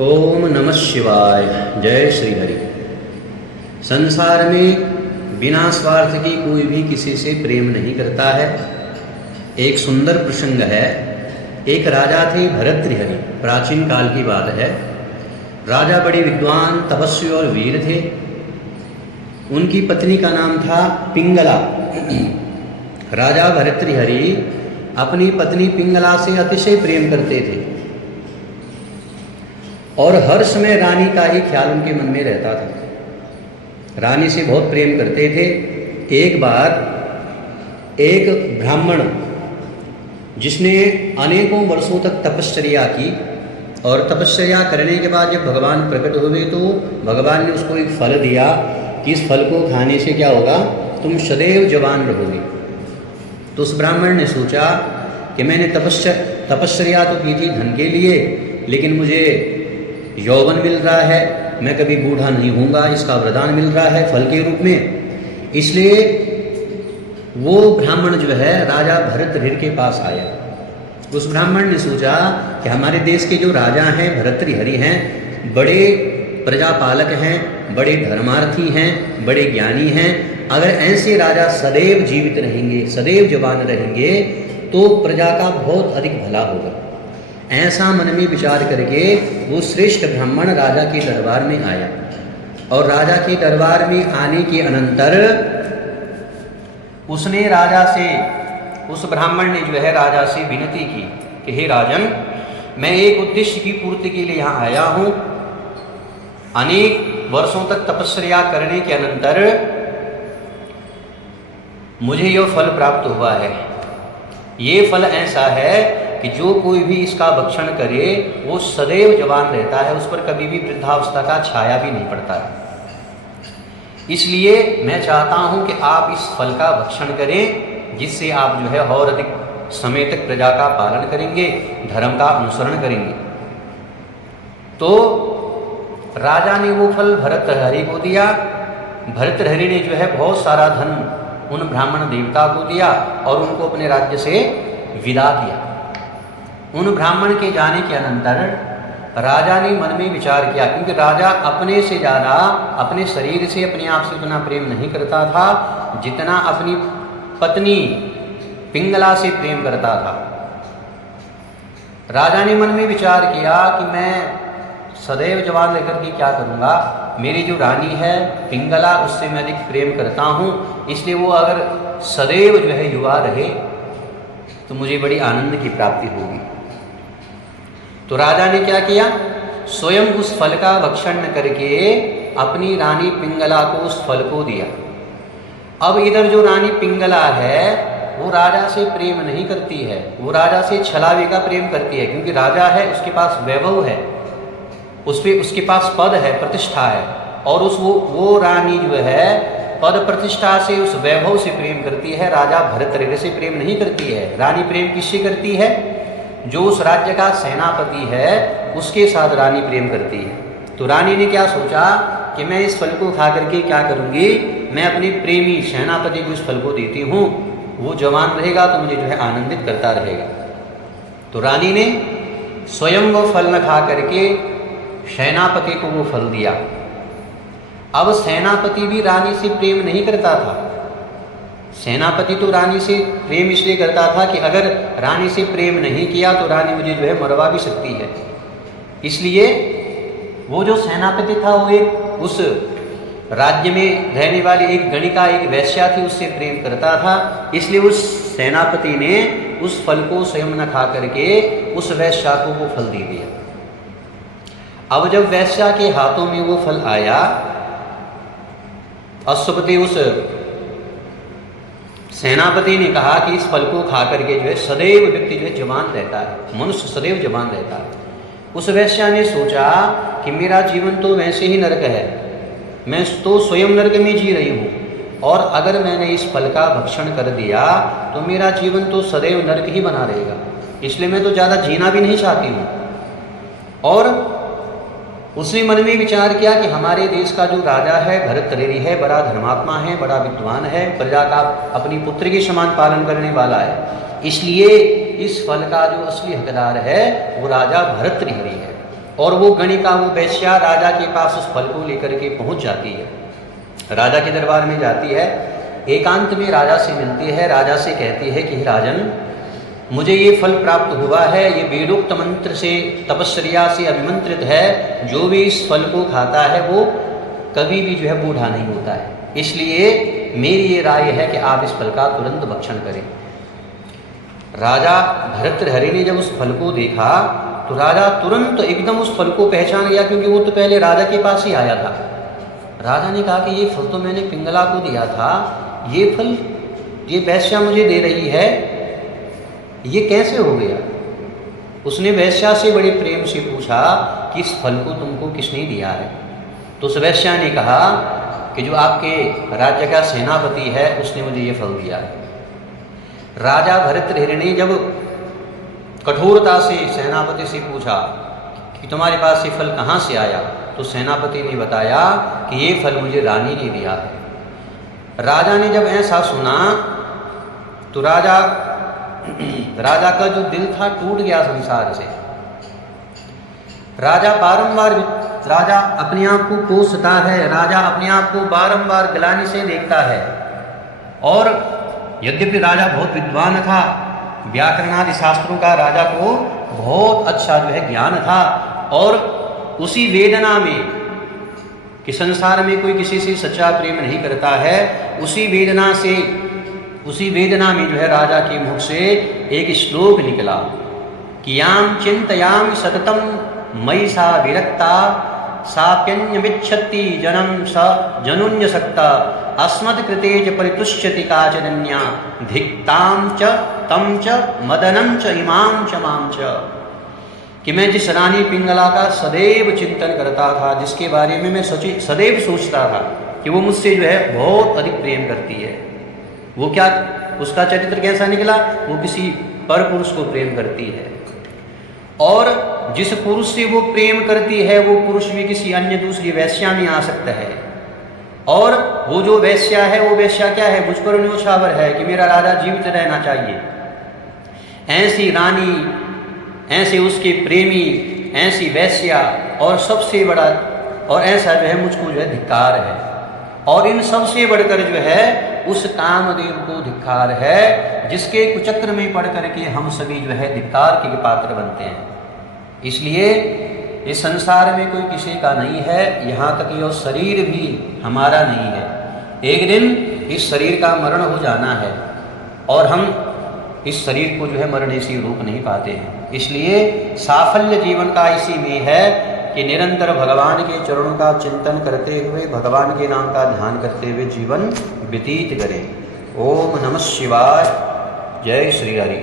ओम नमः शिवाय। जय श्री हरि। संसार में बिना स्वार्थ की कोई भी किसी से प्रेम नहीं करता है। एक सुंदर प्रसंग है। एक राजा थे भरतृहरि, प्राचीन काल की बात है। राजा बड़े विद्वान, तपस्वी और वीर थे। उनकी पत्नी का नाम था पिंगला। राजा भरतृहरि अपनी पत्नी पिंगला से अतिशय प्रेम करते थे और हर समय रानी का ही ख्याल उनके मन में रहता था। रानी से बहुत प्रेम करते थे। एक बार एक ब्राह्मण जिसने अनेकों वर्षों तक तपश्चर्या की और तपश्चर्या करने के बाद जब भगवान प्रकट हुए तो भगवान ने उसको एक फल दिया कि इस फल को खाने से क्या होगा, तुम सदैव जवान रहोगे। तो उस ब्राह्मण ने सोचा कि मैंने तपश्चर्या तो की थी धन के लिए, लेकिन मुझे यौवन मिल रहा है, मैं कभी बूढ़ा नहीं होऊंगा, इसका वरदान मिल रहा है फल के रूप में। इसलिए वो ब्राह्मण जो है राजा भरतृहरि के पास आया। उस ब्राह्मण ने सोचा कि हमारे देश के जो राजा हैं भरतृहरि हैं, बड़े प्रजापालक हैं, बड़े धर्मार्थी हैं, बड़े ज्ञानी हैं। अगर ऐसे राजा सदैव जीवित रहेंगे, सदैव जवान रहेंगे तो प्रजा का बहुत अधिक भला होगा। ऐसा मन में विचार करके वो श्रेष्ठ ब्राह्मण राजा के दरबार में आया और राजा के दरबार में आने के अनंतर उसने राजा से, उस ब्राह्मण ने जो है राजा से विनती की कि हे राजन, मैं एक उद्देश्य की पूर्ति के लिए यहाँ आया हूँ। अनेक वर्षों तक तपस्या करने के अनंतर मुझे यह फल प्राप्त हुआ है। ये फल ऐसा है कि जो कोई भी इसका भक्षण करे वो सदैव जवान रहता है, उस पर कभी भी वृद्धावस्था का छाया भी नहीं पड़ता है। इसलिए मैं चाहता हूं कि आप इस फल का भक्षण करें, जिससे आप जो है और अधिक समय तक प्रजा का पालन करेंगे, धर्म का अनुसरण करेंगे। तो राजा ने वो फल भरतृहरि को दिया। भरतृहरि ने जो है बहुत सारा धन उन ब्राह्मण देवता को दिया और उनको अपने राज्य से विदा किया। उन ब्राह्मण के जाने के अनंतर राजा ने मन में विचार किया, क्योंकि राजा अपने से ज़्यादा अपने शरीर से, अपने आप से उतना प्रेम नहीं करता था जितना अपनी पत्नी पिंगला से प्रेम करता था। राजा ने मन में विचार किया कि मैं सदैव जवान रहकर के क्या करूँगा, मेरी जो रानी है पिंगला उससे मैं अधिक प्रेम करता हूँ, इसलिए वो अगर सदैव जो है युवा रहे तो मुझे बड़ी आनंद की प्राप्ति होगी। तो राजा ने क्या किया, स्वयं उस फल का भक्षण करके अपनी रानी पिंगला को उस फल को दिया। अब इधर जो रानी पिंगला है वो राजा से प्रेम नहीं करती है, वो राजा से छलावे का प्रेम करती है, क्योंकि राजा है, उसके पास वैभव है, उसके पास पद है, प्रतिष्ठा है, और वो रानी जो है पद प्रतिष्ठा से, उस वैभव से प्रेम करती है। राजा भरतृहरि से प्रेम नहीं करती है। रानी प्रेम किससे करती है, जो उस राज्य का सेनापति है उसके साथ रानी प्रेम करती है। तो रानी ने क्या सोचा कि मैं इस फल को खा करके क्या करूँगी, मैं अपने प्रेमी सेनापति को इस फल को देती हूँ, वो जवान रहेगा तो मुझे जो है आनंदित करता रहेगा। तो रानी ने स्वयं वो फल न खा करके सेनापति को वो फल दिया। अब सेनापति भी रानी से प्रेम नहीं करता था। सेनापति तो रानी से प्रेम इसलिए करता था कि अगर रानी से प्रेम नहीं किया तो रानी मुझे जो है मरवा भी सकती है। इसलिए वो जो सेनापति था वो एक उस राज्य में रहने वाली एक गणिका, एक वैश्या थी, उससे प्रेम करता था। इसलिए उस सेनापति ने उस फल को स्वयं न खा करके उस वैश्या को वो फल दे दिया। अब जब वैश्या के हाथों में वो फल आया, अश्वपति उस सेनापति ने कहा कि इस फल को खा करके जो है सदैव व्यक्ति जो है जवान रहता है, मनुष्य सदैव जवान रहता है। उस वैश्या ने सोचा कि मेरा जीवन तो वैसे ही नरक है, मैं तो स्वयं नरक में जी रही हूँ, और अगर मैंने इस फल का भक्षण कर दिया तो मेरा जीवन तो सदैव नरक ही बना रहेगा, इसलिए मैं तो ज़्यादा जीना भी नहीं चाहती हूँ। और उसने मन में विचार किया कि हमारे देश का जो राजा है भरतृहरि है, बड़ा धर्मात्मा है, बड़ा विद्वान है, प्रजा का अपनी पुत्र के समान पालन करने वाला है, इसलिए इस फल का जो असली हकदार है वो राजा भरतृहरि है। और वो गणिका, वो वेश्या राजा के पास उस फल को लेकर के पहुंच जाती है, राजा के दरबार में जाती है, एकांत में राजा से मिलती है, राजा से कहती है कि राजन, मुझे ये फल प्राप्त हुआ है, ये वेदोक्त मंत्र से, तपस्या से अभिमंत्रित है, जो भी इस फल को खाता है वो कभी भी जो है बूढ़ा नहीं होता है, इसलिए मेरी ये राय है कि आप इस फल का तुरंत भक्षण करें। राजा भर्तृहरि ने जब उस फल को देखा तो राजा तुरंत एकदम उस फल को पहचान गया, क्योंकि वो तो पहले राजा के पास ही आया था। राजा ने कहा कि ये फल तो मैंने पिंगला को दिया था, ये फल ये वेश्या मुझे दे रही है, ये कैसे हो गया? उसने वेश्या से बड़े प्रेम से पूछा कि इस फल को तुमको किसने दिया है? तो उस वेश्या ने कहा कि जो आपके राज्य का सेनापति है उसने मुझे ये फल दिया है। राजा भर्तृहरि ने जब कठोरता से सेनापति से पूछा कि तुम्हारे पास ये फल कहाँ से आया, तो सेनापति ने बताया कि ये फल मुझे रानी ने दिया है। राजा ने जब ऐसा सुना तो राजा का जो दिल था टूट गया संसार से। राजा अपने आप को कोसता है, राजा अपने आप को बारंबार ग्लानि से देखता है। और यद्यपि राजा बहुत विद्वान था, व्याकरणादि शास्त्रों का राजा को बहुत अच्छा जो है ज्ञान था, और उसी वेदना में कि संसार में कोई किसी से सच्चा प्रेम नहीं करता है, उसी वेदना में जो है राजा के मुख से एक श्लोक निकला कि याम चिंतयामि सततम मयि सा विरक्ता साप्यन्यमिच्छति जनम स जनुन्य सक्ता अस्मत्कृते च परितुष्यति काचनन्या धिक्तां च तं च मदनं च इमां च मां च। कि मैं जिस रानी पिंगला का सदैव चिंतन करता था, जिसके बारे में मैं सदैव सोचता था कि वो मुझसे जो है बहुत अधिक प्रेम करती है, वो क्या, उसका चरित्र कैसा निकला? वो किसी पर पुरुष को प्रेम करती है, और जिस पुरुष से वो प्रेम करती है वो पुरुष भी किसी अन्य दूसरी वेश्या में आ सकता है, और वो जो वेश्या है वो वेश्या क्या है? मुझ पर न्योछावर है कि मेरा राजा जीवित रहना चाहिए। ऐसी रानी, ऐसे उसके प्रेमी, ऐसी वेश्या, और सबसे बड़ा और ऐसा जो है मुझको जो है धिक्कार है, और इन सबसे बढ़कर जो है उस कामदेव को धिक्कार है, जिसके कुचक्र में पड़ करके हम सभी जो है धिक्कार के पात्र बनते हैं। इसलिए इस संसार में कोई किसी का नहीं है, यहाँ तक यह शरीर भी हमारा नहीं है। एक दिन इस शरीर का मरण हो जाना है, और हम इस शरीर को जो है मरने से रोक नहीं पाते हैं। इसलिए साफल्य जीवन का इसी में है कि निरंतर भगवान के चरणों का चिंतन करते हुए, भगवान के नाम का ध्यान करते हुए जीवन व्यतीत करें। ओम नमः शिवाय। जय श्री हरि।